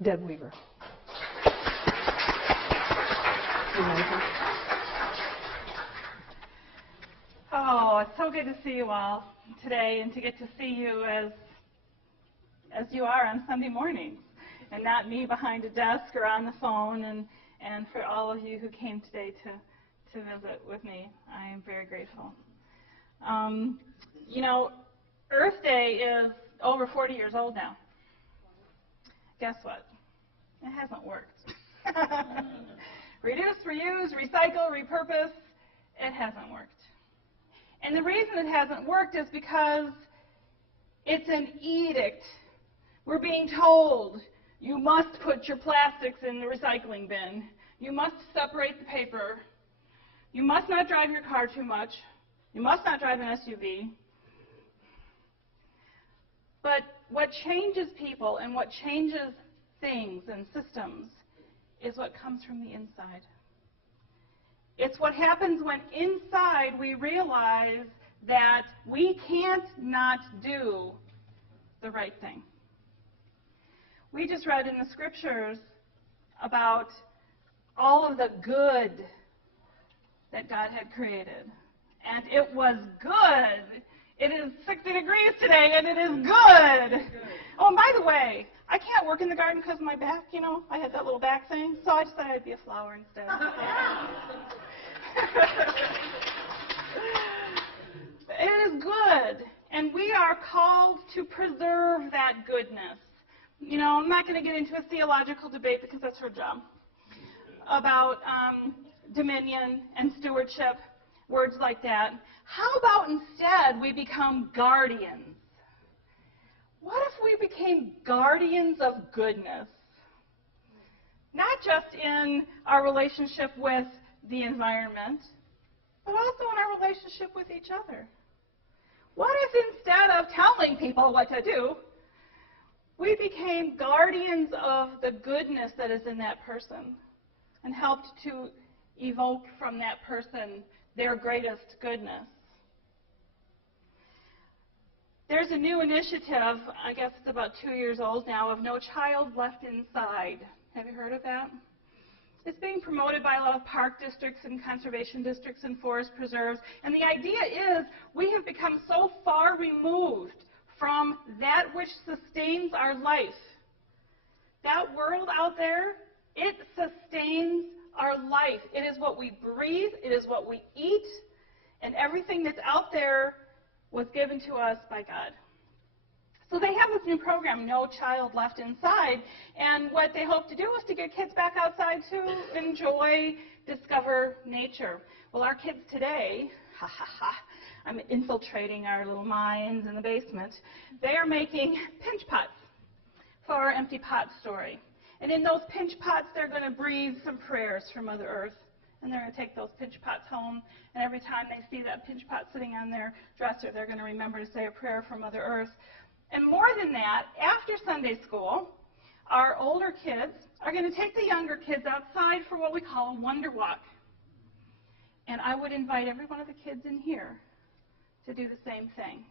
Deb Weaver. Oh, it's so good to see you all today and to get to see you as you are on Sunday mornings and not me behind a desk or on the phone, and for all of you who came today to visit with me. I am very grateful. You know, Earth Day is over 40 years old now. Guess what? It hasn't worked. Reduce, reuse, recycle, repurpose, it hasn't worked. And the reason it hasn't worked is because it's an edict. We're being told you must put your plastics in the recycling bin. You must separate the paper. You must not drive your car too much. You must not drive an SUV. But what changes people and what changes things and systems is what comes from the inside. It's what happens when inside we realize that we can't not do the right thing. We just read in the scriptures about all of the good that God had created. And it was good. It is 60 degrees today, and it is good. Oh, and by the way, I can't work in the garden because of my back, you know. I had that little back thing, so I decided I'd be a flower instead. It is good, and we are called to preserve that goodness. You know, I'm not going to get into a theological debate because that's her job, about dominion and stewardship, words like that. How about instead we become guardians? What if we became guardians of goodness? Not just in our relationship with the environment, but also in our relationship with each other. What if instead of telling people what to do, we became guardians of the goodness that is in that person and helped to evoke from that person their greatest goodness? There's a new initiative, I guess it's about 2 years old now, of No Child Left Inside. Have you heard of that? It's being promoted by a lot of park districts and conservation districts and forest preserves. And the idea is we have become so far removed from that which sustains our life. That world out there, it sustains our life. It is what we breathe. It is what we eat. And everything that's out there was given to us by God. So they have this new program, No Child Left Inside, and what they hope to do is to get kids back outside to enjoy, discover nature. Well, our kids today, I'm infiltrating our little minds in the basement, they are making pinch pots for our Empty Pot story. And in those pinch pots, they're going to breathe some prayers from Mother Earth. And they're going to take those pinch pots home, and every time they see that pinch pot sitting on their dresser, they're going to remember to say a prayer for Mother Earth. And more than that, after Sunday school, our older kids are going to take the younger kids outside for what we call a wonder walk. And I would invite every one of the kids in here to do the same thing.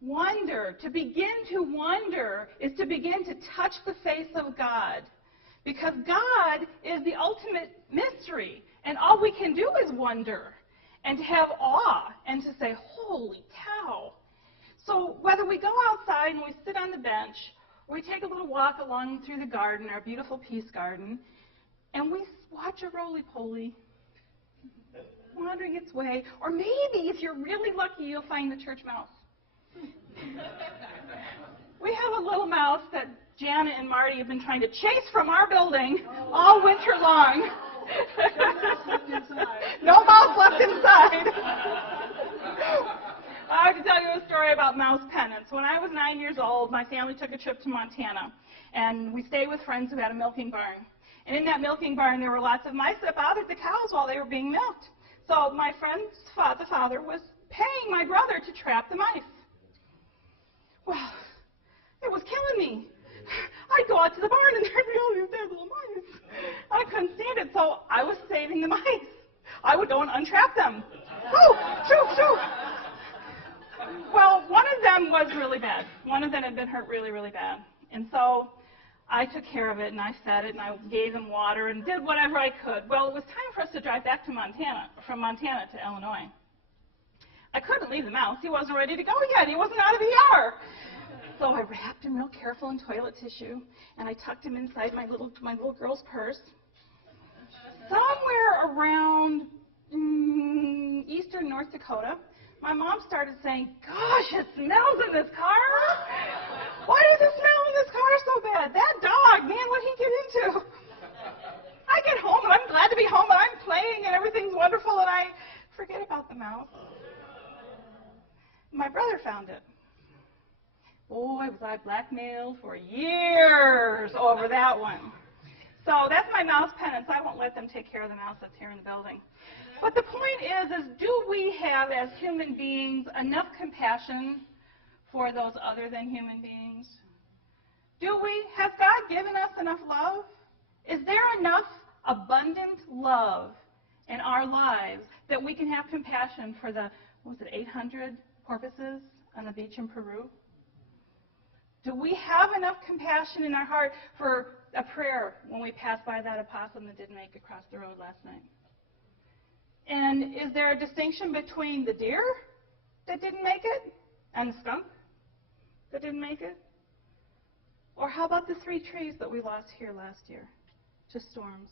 Wonder, to begin to wonder, is to begin to touch the face of God. Because God is the ultimate mystery, and all we can do is wonder and to have awe and to say, holy cow. So whether we go outside and we sit on the bench, or we take a little walk along through the garden, our beautiful peace garden, and we watch a roly-poly wandering its way, or maybe if you're really lucky, you'll find the church mouse. We have a little mouse that Janet and Marty have been trying to chase from our building all winter long. No mouse left inside. I have to tell you a story about mouse penance. When I was 9 years old, my family took a trip to Montana, and we stayed with friends who had a milking barn. And in that milking barn, there were lots of mice that bothered the cows while they were being milked. So my friend's father was paying my brother to trap the mice. Well, it was killing me. I'd go out to the barn and there'd be all these dead little mice. I couldn't stand it, so I was saving the mice. I would go and untrap them. Oh, shoo, shoo. Well, one of them was really bad. One of them had been hurt really, really bad. And so I took care of it, and I fed it, and I gave him water, and did whatever I could. Well, it was time for us to drive back to Montana, from Montana to Illinois. I couldn't leave the mouse. He wasn't ready to go yet. He wasn't out of the ER. So I wrapped him real careful in toilet tissue, and I tucked him inside my little girl's purse. Somewhere around eastern North Dakota, my mom started saying, "Gosh, it smells in this car. Why does it smell in this car so bad? That dog, man, what did he get into?" I get home, and I'm glad to be home, and I'm playing, and everything's wonderful, and I forget about the mouse. My brother found it. Boy, was I blackmailed for years over that one. So that's my mouse penance. I won't let them take care of the mouse that's here in the building. But the point is do we have, as human beings, enough compassion for those other than human beings? Do we? Has God given us enough love? Is there enough abundant love in our lives that we can have compassion for the, 800 porpoises on the beach in Peru? Do we have enough compassion in our heart for a prayer when we pass by that opossum that didn't make it across the road last night? And is there a distinction between the deer that didn't make it and the skunk that didn't make it? Or how about the 3 trees that we lost here last year to storms?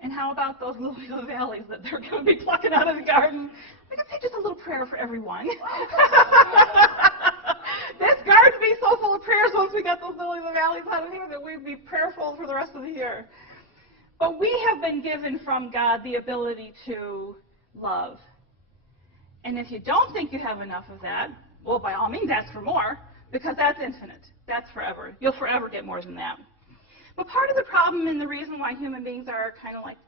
And how about those lilies of the valleys that they're going to be plucking out of the garden? I can say just a little prayer for everyone. This garden would be so full of prayers once we got those lilies of the valleys out of here that we'd be prayerful for the rest of the year. But we have been given from God the ability to love. And if you don't think you have enough of that, well, by all means, ask for more, because that's infinite. That's forever. You'll forever get more than that. But part of the problem and the reason why human beings are kind of like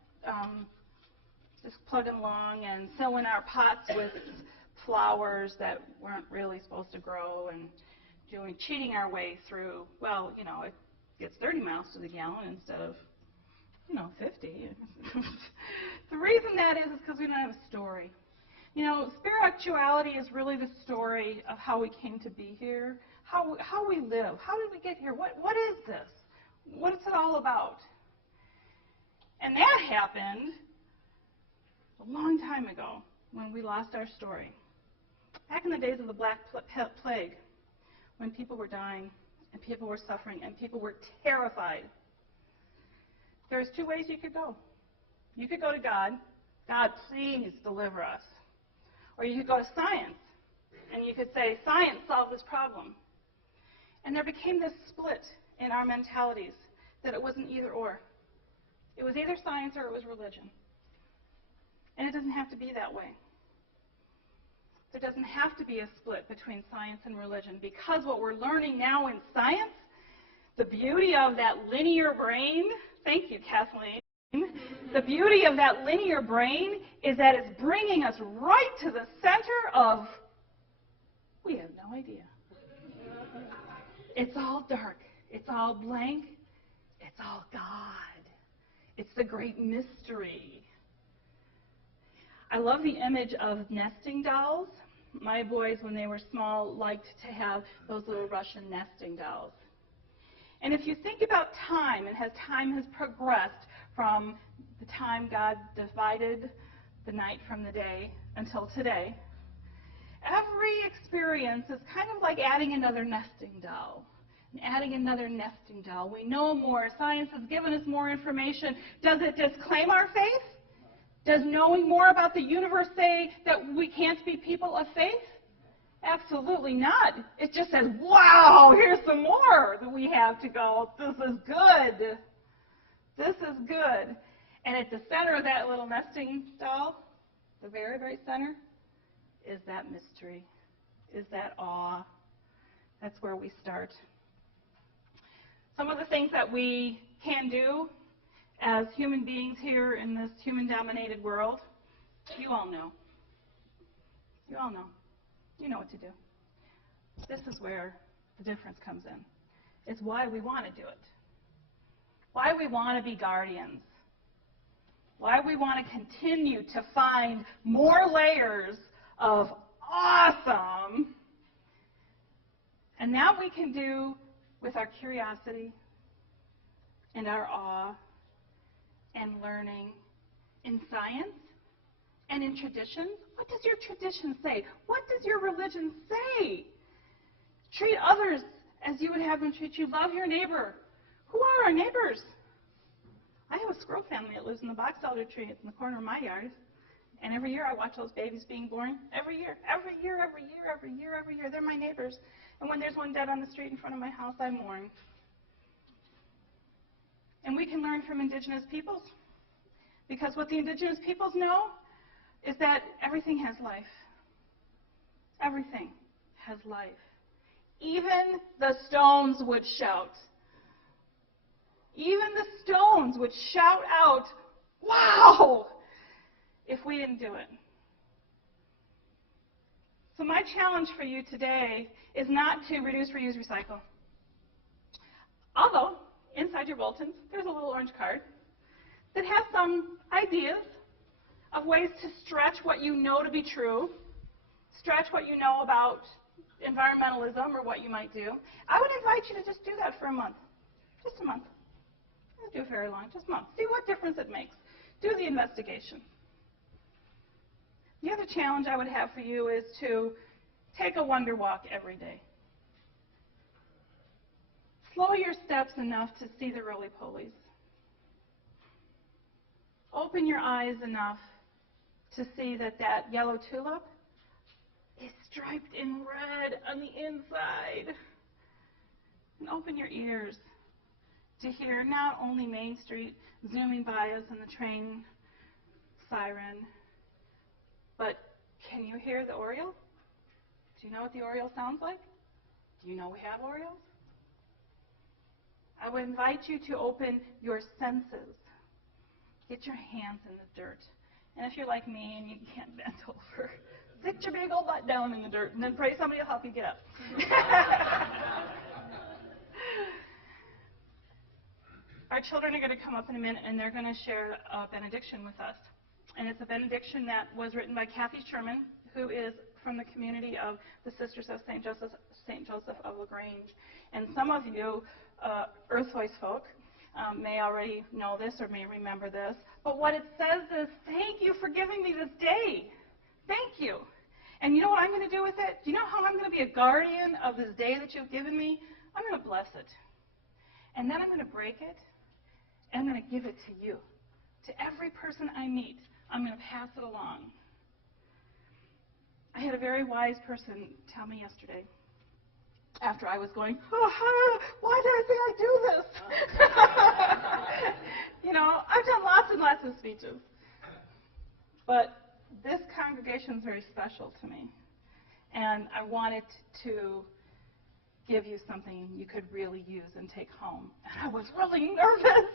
just plugging along and filling our pots with flowers that weren't really supposed to grow and cheating our way through, well, it gets 30 miles to the gallon instead of, 50. The reason that is because we don't have a story. Spirituality is really the story of how we came to be here, how we live. How did we get here? What is this? What is it all about? And that happened a long time ago when we lost our story. Back in the days of the Black Plague, when people were dying and people were suffering and people were terrified, there's 2 ways you could go. You could go to God. God, please deliver us. Or you could go to science, and you could say, science, solve this problem. And there became this split in our mentalities that it wasn't either or. It was either science or it was religion. And it doesn't have to be that way. There doesn't have to be a split between science and religion, because what we're learning now in science, the beauty of that linear brain, thank you, Kathleen, the beauty of that linear brain is that it's bringing us right to the center of, we have no idea. It's all dark. It's all blank. It's all God. It's the great mystery. I love the image of nesting dolls. My boys, when they were small, liked to have those little Russian nesting dolls. And if you think about time and as time has progressed from the time God divided the night from the day until today, every experience is kind of like adding another nesting doll. And adding another nesting doll. We know more. Science has given us more information. Does it disclaim our faith? Does knowing more about the universe say that we can't be people of faith? Absolutely not. It just says, wow, here's some more that we have to go. This is good. This is good. And at the center of that little nesting doll, the very, very center, is that mystery, is that awe. That's where we start. Some of the things that we can do as human beings here in this human-dominated world, you all know. You all know. You know what to do. This is where the difference comes in. It's why we want to do it. Why we want to be guardians. Why we want to continue to find more layers of awesome. And that we can do with our curiosity and our awe and learning in science and in traditions. What does your tradition say? What does your religion say? Treat others as you would have them treat you. Love your neighbor. Who are our neighbors? I have a squirrel family that lives in the box elder tree in the corner of my yard. And every year I watch those babies being born. Every year. They're my neighbors. And when there's one dead on the street in front of my house, I mourn. And we can learn from indigenous peoples. Because what the indigenous peoples know is that everything has life. Everything has life. Even the stones would shout. Even the stones would shout out, "Wow!" if we didn't do it. So my challenge for you today is not to reduce, reuse, recycle. Although, inside your bulletins, there's a little orange card that has some ideas of ways to stretch what you know to be true, stretch what you know about environmentalism or what you might do. I would invite you to just do that for a month. Just a month. Don't do it very long, just a month. See what difference it makes. Do the investigation. The other challenge I would have for you is to take a wonder walk every day. Slow your steps enough to see the roly-polies. Open your eyes enough to see that that yellow tulip is striped in red on the inside. And open your ears to hear not only Main Street zooming by us and the train siren, but can you hear the oriole? Do you know what the oriole sounds like? Do you know we have orioles? I would invite you to open your senses. Get your hands in the dirt. And if you're like me and you can't bend over, sit your big old butt down in the dirt and then pray somebody will help you get up. Our children are going to come up in a minute and they're going to share a benediction with us. And it's a benediction that was written by Kathy Sherman, who is from the community of the Sisters of St. Joseph of LaGrange. And some of you, Earthwise folk, may already know this or may remember this. But what it says is, thank you for giving me this day. Thank you. And you know what I'm going to do with it? Do you know how I'm going to be a guardian of this day that you've given me? I'm going to bless it. And then I'm going to break it. And I'm going to give it to you. To every person I meet, I'm going to pass it along. I had a very wise person tell me yesterday, after I was going, why did I think I'd do this? You know, I've done lots and lots of speeches. But this congregation is very special to me. And I wanted to give you something you could really use and take home. And I was really nervous.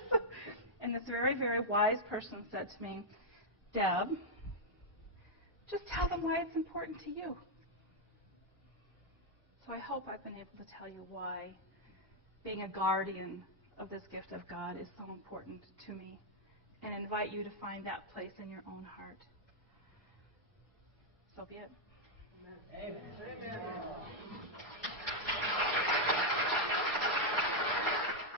And this very, very wise person said to me, Deb, just tell them why it's important to you. So I hope I've been able to tell you why being a guardian of this gift of God is so important to me, and invite you to find that place in your own heart. So be it. Amen. Amen.